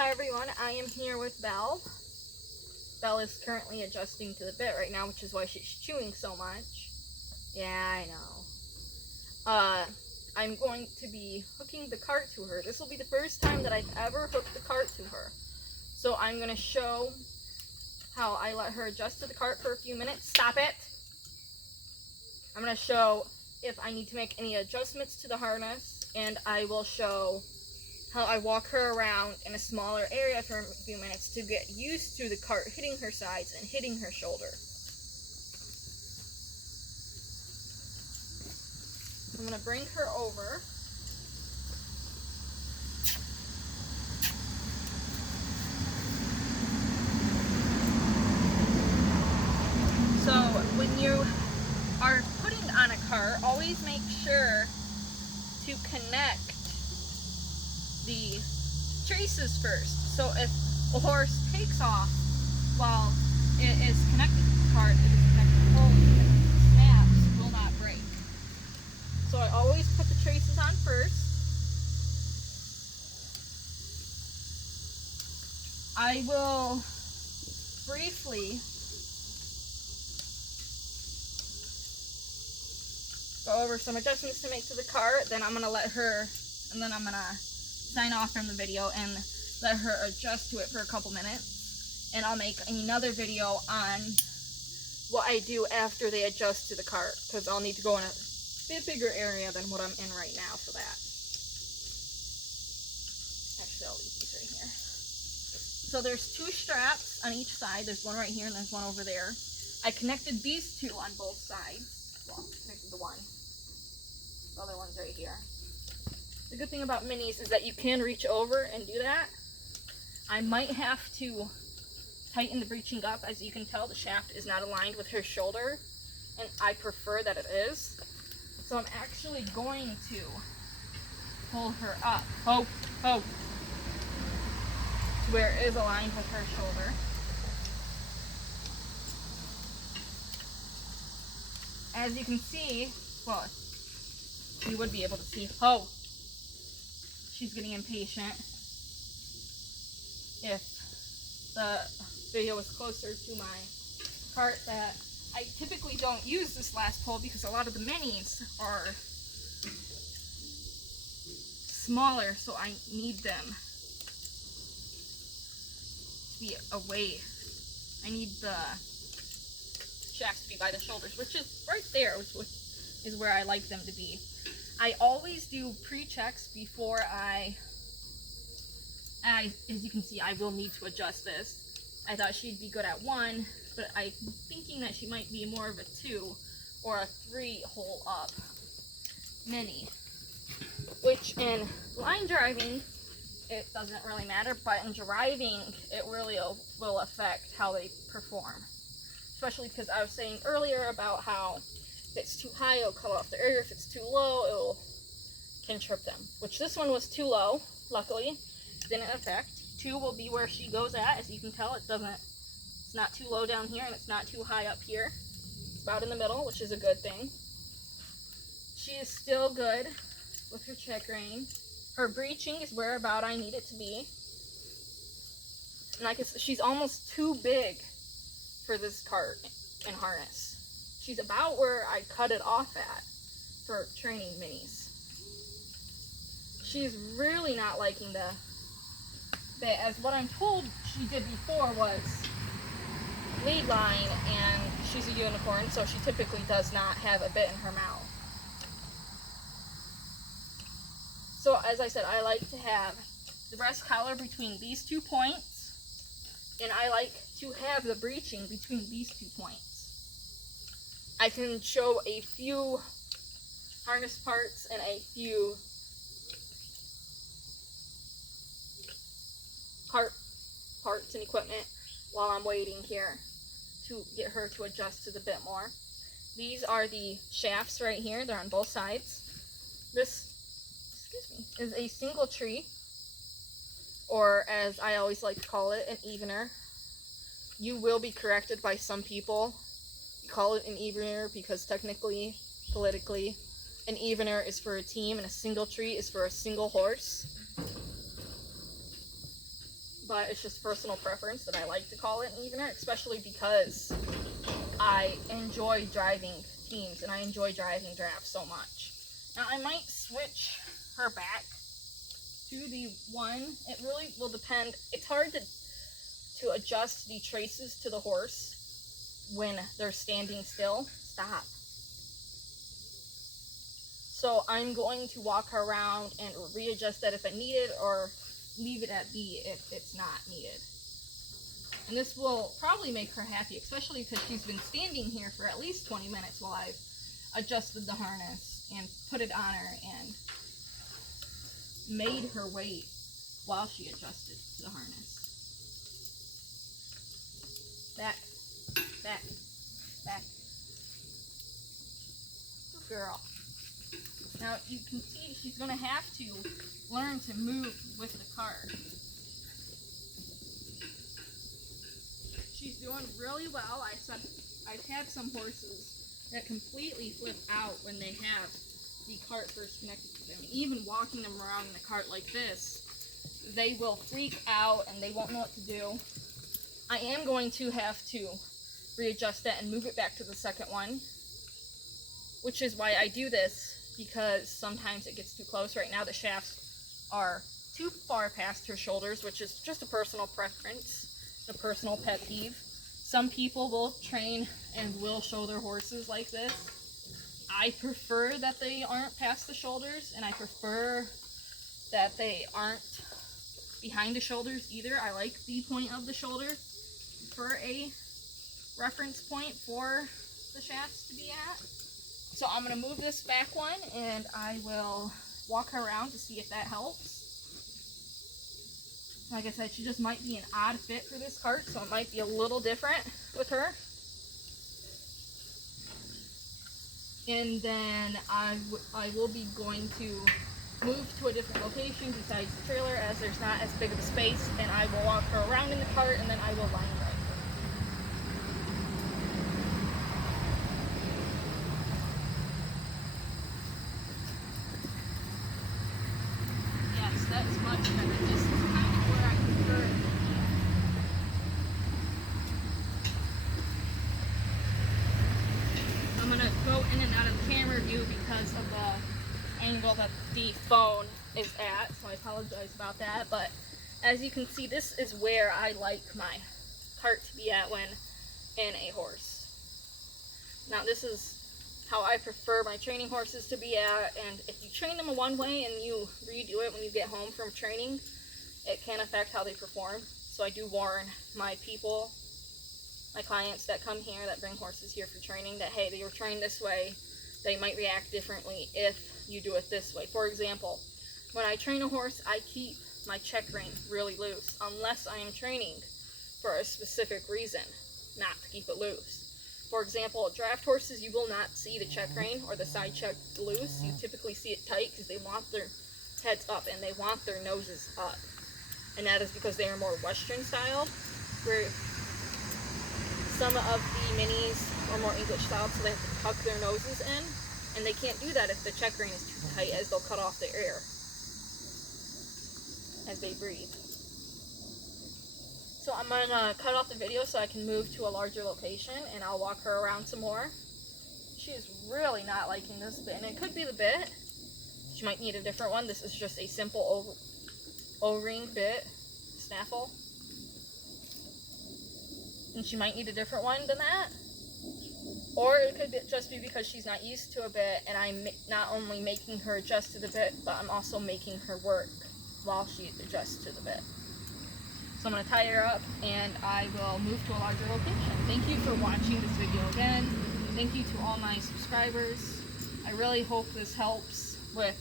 Hi everyone, I am here with Belle. Belle is currently adjusting to the bit right now, which is why she's chewing so much. Yeah, I know. I'm going to be hooking the cart to her. This will be the first time that I've ever hooked the cart to her. So I'm going to show how I let her adjust to the cart for a few minutes. Stop it! I'm going to show if I need to make any adjustments to the harness, and I will show how I walk her around in a smaller area for a few minutes to get used to the cart hitting her sides and hitting her shoulder. I'm going to bring her over. So when you are putting on a cart, always make sure to connect the traces first. So if a horse takes off while it is connected to the cart, it is connected fully, and the snaps will not break. So I always put the traces on first. I will briefly go over some adjustments to make to the cart, then I'm going to let her, and then I'm going to sign off from the video and let her adjust to it for a couple minutes. And I'll make another video on what I do after they adjust to the cart, because I'll need to go in a bit bigger area than what I'm in right now for that. Actually, I'll leave these right here. So there's two straps on each side. There's one right here and there's one over there. I connected these two on both sides. Well, connected the one. The other one's right here. The good thing about minis is that you can reach over and do that. I might have to tighten the breeching up. As you can tell, the shaft is not aligned with her shoulder, and I prefer that it is. So I'm actually going to pull her up, to where it is aligned with her shoulder. As you can see, well, you would be able to see, she's getting impatient. If the video was closer to my cart, that I typically don't use this last pole because a lot of the minis are smaller, so I need them to be away. I need the shafts to be by the shoulders, which is right there, which is where I like them to be. I always do pre-checks before as you can see, I will need to adjust this. I thought she'd be good at 1, but I'm thinking that she might be more of a 2 or a 3 hole up mini. Which in line driving, it doesn't really matter, but in driving, it really will affect how they perform. Especially because I was saying earlier about how if it's too high, it'll cut off the air. If it's too low, can trip them. Which this one was too low, luckily. Didn't affect. 2 will be where she goes at. As you can tell, it's not too low down here and it's not too high up here. It's about in the middle, which is a good thing. She is still good with her check rein. Her breeching is where about I need it to be. And like I said, she's almost too big for this cart and harness. She's about where I cut it off at for training minis. She's really not liking the bit, as what I'm told she did before was lead line, and she's a unicorn, so she typically does not have a bit in her mouth. So as I said, I like to have the breast collar between these 2 points, and I like to have the breeching between these 2 points. I can show a few harness parts and a few parts and equipment while I'm waiting here to get her to adjust to the bit more. These are the shafts right here. They're on both sides. This, is a single tree, or as I always like to call it, an evener. You will be corrected by some people. You call it an evener because technically, politically, an evener is for a team and a single tree is for a single horse. but it's just personal preference that I like to call it an evener, especially because I enjoy driving teams and I enjoy driving drafts so much. Now I might switch her back to the one. It really will depend. It's hard to adjust the traces to the horse when they're standing still. Stop. So I'm going to walk her around and readjust that if I need it, or leave it at B if it's not needed. And this will probably make her happy, especially because she's been standing here for at least 20 minutes while I've adjusted the harness and put it on her and made her wait while she adjusted to the harness. Back, back, back. Good girl. Now you can see she's going to have to learn to move with the cart. She's doing really well. I've had some horses that completely flip out when they have the cart first connected to them. Even walking them around in the cart like this, they will freak out and they won't know what to do. I am going to have to readjust that and move it back to the second one, which is why I do this, because sometimes it gets too close. Right now the shafts are too far past her shoulders, which is just a personal preference, a personal pet peeve. Some people will train and will show their horses like this. I prefer that they aren't past the shoulders, and I prefer that they aren't behind the shoulders either. I like the point of the shoulder for a reference point for the shafts to be at. So I'm going to move this back one and I will walk her around to see if that helps. Like I said, she just might be an odd fit for this cart, so it might be a little different with her. And then I will be going to move to a different location besides the trailer, as there's not as big of a space, and I will walk her around in the cart and then I will line drive her. Yes, that is much better. This is kind of where I prefer it. I'm going to go in and out of the camera view because of the angle that the phone is at, so I apologize about that. But as you can see, this is where I like my cart to be at when in a horse. Now this is how I prefer my training horses to be at, and if you train them one way and you redo it when you get home from training, it can affect how they perform. So I do warn my people, my clients that come here, that bring horses here for training, that hey, they were trained this way, they might react differently if you do it this way. For example, when I train a horse, I keep my check rein really loose, unless I am training for a specific reason, not to keep it loose. For example, draft horses, you will not see the check rein or the side check loose. You typically see it tight because they want their heads up and they want their noses up. And that is because they are more Western styled, where some of the minis are more English styled, so they have to tuck their noses in. And they can't do that if the check rein is too tight, as they'll cut off the air as they breathe. So I'm going to cut off the video so I can move to a larger location, and I'll walk her around some more. She is really not liking this bit, and it could be the bit. She might need a different one. This is just a simple O-ring bit, snaffle. And she might need a different one than that. Or it could just be because she's not used to a bit, and I'm not only making her adjust to the bit, but I'm also making her work while she adjusts to the bit. So I'm going to tie her up and I will move to a larger location. Thank you for watching this video again. Thank you to all my subscribers. I really hope this helps with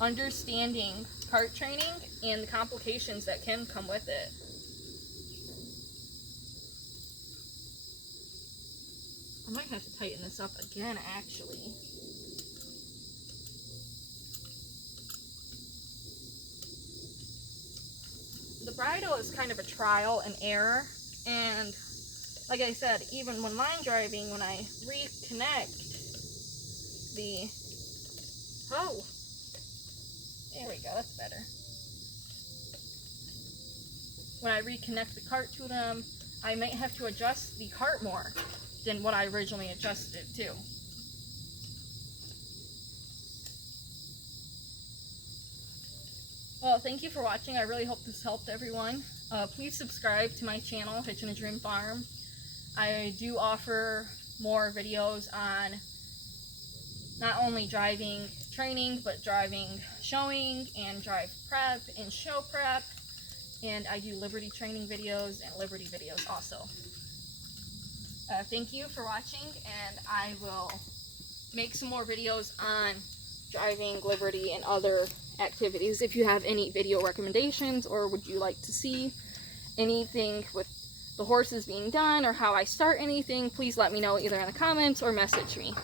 understanding cart training and the complications that can come with it. I might have to tighten this up again, actually. The bridle is kind of a trial and error, and like I said, even when line driving, when I reconnect the, oh, there we go, that's better. when I reconnect the cart to them, I might have to adjust the cart more than what I originally adjusted it to. Well, thank you for watching. I really hope this helped everyone. Please subscribe to my channel, Hitchin A Dream Farm. I do offer more videos on not only driving training, but driving showing and drive prep and show prep. And I do Liberty training videos and Liberty videos also. Thank you for watching, and I will make some more videos on driving Liberty and other activities. If you have any video recommendations, or would you like to see anything with the horses being done, or how I start anything, please let me know either in the comments or message me.